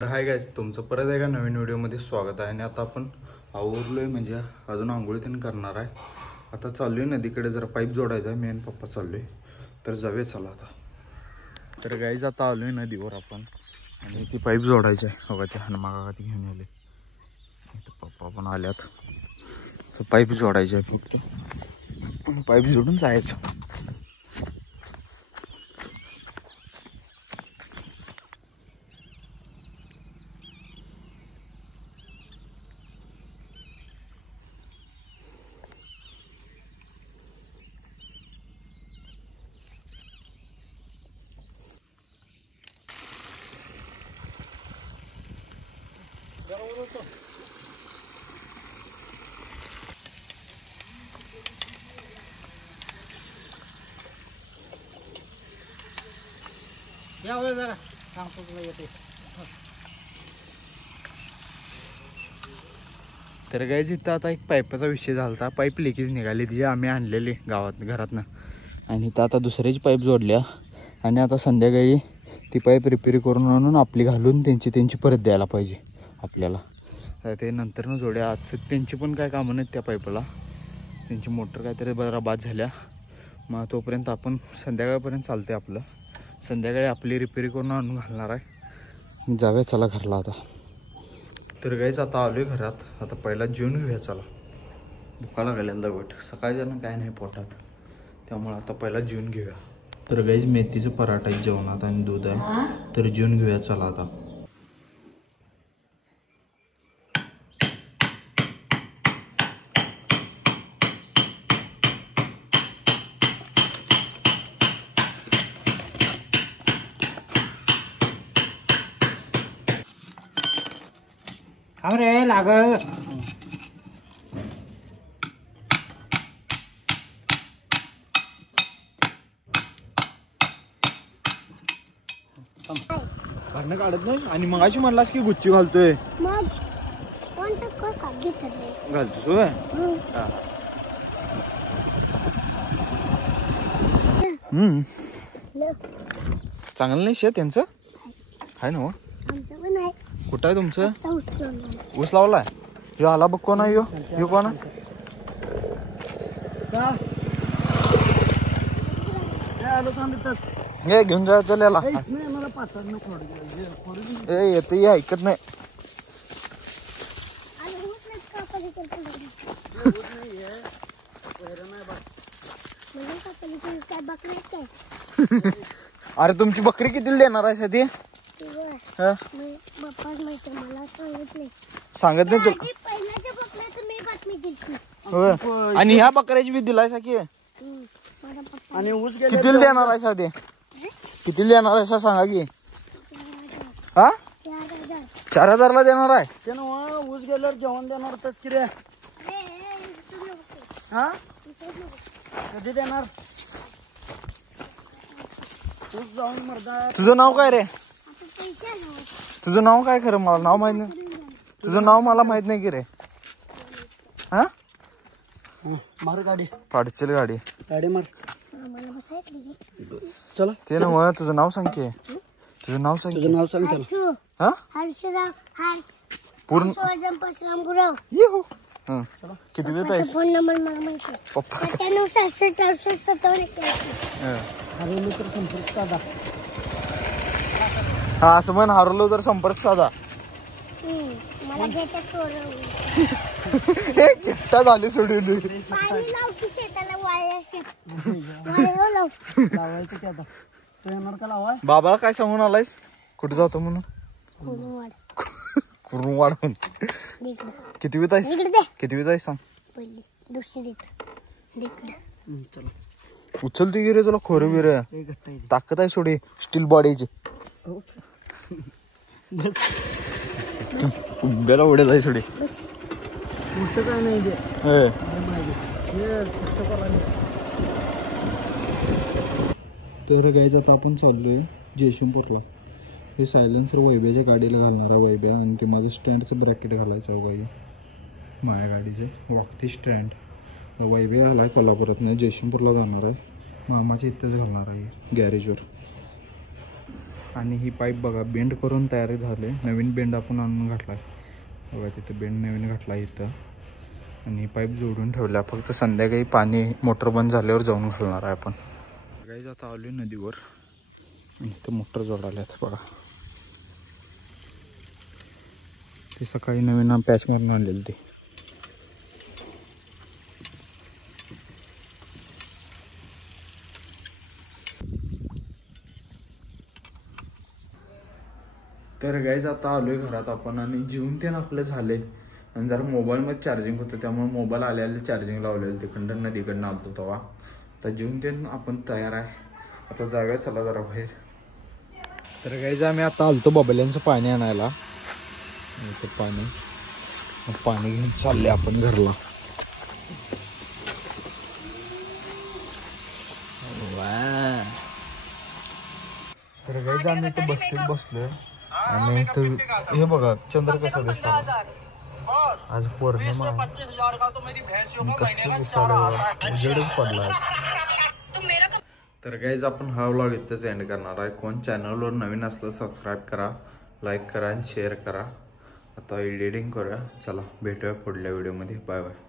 Hi guys, तुमचं परत एका नवीन व्हिडिओमध्ये स्वागत आहे. आणि आता आपण आवरलोय, म्हणजे अजून आंघोळी त्यांनी करणार आहे. आता चाललोय नदीकडे, जरा पाईप जोडायचा आहे. मी आणि पप्पा चाललोय, तर जाऊया चला आता. तर गाईज आता आलोय नदीवर आपण, आणि ती पाईप जोडायची आहे. बघा ते हनुमागा ती घेऊन आले, पप्पा पण आल्यात. पाईप जोडायची आहे, फक्त पाईप जोडून जायचं. जरा सांगतो तुला येते. तर गाईज इथं आता एक पाईपाचा विषय झाला होता. पाईप लिकेज निघाली, जी आम्ही आणलेली गावात घरातनं, आणि इथं आता दुसऱ्याची पाईप जोडल्या. आणि आता संध्याकाळी ती पाईप रिपेअर करून आणून आपली घालून त्यांची परत द्यायला पाहिजे आपल्याला. तर ते नंतर जोड्या. आजचं त्यांची पण काय कामं नाहीत त्या पाईपला, त्यांची मोटर काहीतरी बरा बाद झाल्या. मग तोपर्यंत आपण संध्याकाळपर्यंत चालते आपलं. संध्याकाळी आपली रिपेअर करून आणून घालणार आहे. जाऊया चला घरला आता. तर गाईच आता आलोय घरात. आता पहिला जेवून घेऊया चला. भुका लागलेला दगड, सकाळच्यानं काय नाही पोटात, त्यामुळे आता पहिला जेवून घेऊया. तर गाईज मेथीचं पराठा आहे जेवणात आणि दूध आहे, तर जेवून घेऊया चला आता. रे लाग भरणं काढत नाही. आणि मग अशी म्हणलास की गुच्ची घालतोय, घालतोस होय? चांगलं नाही शेत त्यांचं आहे ना? कुठं आहे तुमचं? ऊस लावलाय. ह्यो आला बघ, कोण आहे ह्यो कोण आहे? हे घेऊन जा चल याला. येत ऐकत नाही. अरे तुमची बकरी कितीला देणार आहे ती? सांगत नाही तू. आणि ह्या बकऱ्याची बी दिलाय की? आणि ऊस कितीला देणार आहे ते? कितीला देणार आहे सांगा की? हा 4000ला देणार आहे ते ना. ऊस गेल्यावर जेवण देणार होतस की रे? हा कधी देणार? ऊस जाऊन मरदा. तुझं नाव काय रे? तुझं नाव काय? खरं मला नाव माहित नाही. तुझं नाव मला माहित नाही की रे. हा मार गाडी, पाडचील गाडी मार. चला ते ना. तुझं नाव सांग की. तुझं नाव सांग. तुझं नाव सांग त्याला. हा पूर्ण किती वेळ आहे? फोन नंबर मला माहिती. पप्पा 976767 हरवलं तर संपर्क साधा. हा असं म्हण, हरवलो तर संपर्क साधा. मला घेतात चोरवून. हे किट्टा झाली सोडली. पाणी लाव की शेताला, वाळल्या शेत लाव. लावायचं की आता. तू येणार का लावाय? बाबाला काय सांगून आलायस? कुठे जातो म्हणून? कुरुवाड. कितवीत आहेस? कितवीत आहेस सांग? पहिली दुसरीत. चला उचलती गिरे तुला खोरं बिर ताकद आहे सोडी स्टील बॉडीची. उभ्याला उड्या जाय सोडी. काय नाही दे. तर गाईज आता आपण चाललोय जयसिंगपूरला. हे सायलेन्सर वैभ्याच्या गाडीला घालणारा वैभ्या, आणि ते माझं स्टँडचं ब्रॅकेट घालायचं गाई माझ्या गाडीचे वागती स्टँड. वैभ्या आला आहे कोल्हापुरात, नाही जयसिंगपूरला जाणार आहे. मामाच्या इथंच घालणार आहे गॅरेजवर. आणि ही पाईप बघा बेंड करून तयार झाले. नवीन बेंड आपण आणून घातला बघा, तिथं बेंड नवीन घातला इथं. आणि पाईप जोडून ठेवल्या. फक्त संध्याकाळी पाणी मोटर बंद झाल्यावर जाऊन घालणार आहे आपण. गाईज आता आलो नदीवर. इथं मोटर जोडायला बघा. ते सकाळी नवीन पॅच मारून आणलेलं ते. तर गाईज आता आलोय घरात आपण. आणि जेवून ते आपलं झाले. आणि जरा मोबाईलमध्ये चार्जिंग होतं त्यामुळे मोबाईल आलेलं चार्जिंग लावलेलं तिकडनं नदीकडनं आलतो तेव्हा. आता जेवून ते आपण तयार आहे. आता जाऊया चला जरा बाहेर. तर गाईज आम्ही आता आलतो बबल्यांचं पाणी आणायला. इथं पाणी घेऊन चालले आपण घरला. तर गाईज आम्ही इथं बसलोय. आणि इथं हे बघा चंद्र कसं दिसतं आज पौर्णिमा. कसं दिसायला उजेडच पडला आज. तर गाईज आपण हा व्लॉग इथंच एंड करणार आहे. कोण चॅनलवर नवीन असलं सबस्क्राईब करा, लाईक करा आणि शेअर करा. आता एडिटिंग करूया. चला भेटूया पुढल्या व्हिडिओमध्ये. Bye bye.